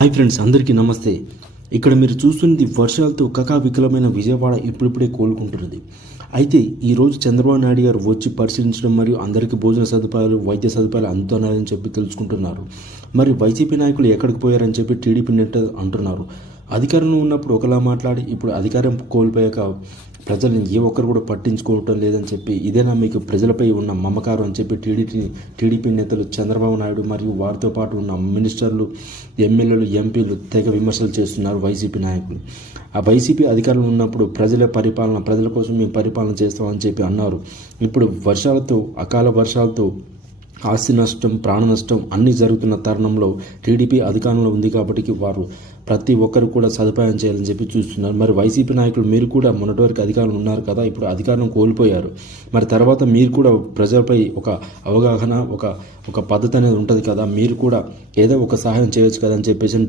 Hi friends, అందరికీ నమస్తే. ఇక్కడ మీరు చూస్తున్నది వర్షాలతో కకావికలమైన విజయవాడ ఇప్పుడిప్పుడే కోలుకుంటున్నది. అయితే ఈరోజు చంద్రబాబు నాయుడు గారు వచ్చి పరిశీలించడం మరియు అందరికీ భోజన సదుపాయాలు, వైద్య సదుపాయాలు అందుతున్నాయని చెప్పి తెలుసుకుంటున్నారు. మరి వైసీపీ నాయకులు ఎక్కడికి పోయారని చెప్పి టీడీపీ నేతలు అంటున్నారు. అధికారంలో ఉన్నప్పుడు ఒకలా మాట్లాడి ఇప్పుడు అధికారం కోల్పోయాక ప్రజల్ని ఏ ఒక్కరు కూడా పట్టించుకోవటం లేదని చెప్పి, ఇదేనా మీకు ప్రజలపై ఉన్న మమకారం అని చెప్పి టీడీపీ నేతలు చంద్రబాబు నాయుడు మరియు వారితో పాటు ఉన్న మినిస్టర్లు, ఎమ్మెల్యేలు, ఎంపీలు తెగ విమర్శలు చేస్తున్నారు వైసీపీ నాయకులు. ఆ వైసీపీ అధికారంలో ఉన్నప్పుడు ప్రజల కోసం మేము పరిపాలన చేస్తామని చెప్పి అన్నారు. ఇప్పుడు వర్షాలతో, అకాల వర్షాలతో ఆస్తి నష్టం, ప్రాణ నష్టం అన్నీ జరుగుతున్న తరుణంలో టీడీపీ అధికారంలో ఉంది కాబట్టి వారు ప్రతి ఒక్కరు కూడా సదుపాయం చేయాలని చెప్పి చూస్తున్నారు. మరి వైసీపీ నాయకులు మీరు కూడా మొన్నటి వరకు అధికారంలో ఉన్నారు కదా, ఇప్పుడు అధికారం కోల్పోయారు. మరి తర్వాత మీరు కూడా ప్రజలపై ఒక అవగాహన, ఒక పద్ధతి అనేది ఉంటుంది కదా, మీరు కూడా ఏదో ఒక సహాయం చేయొచ్చు కదా అని చెప్పేసి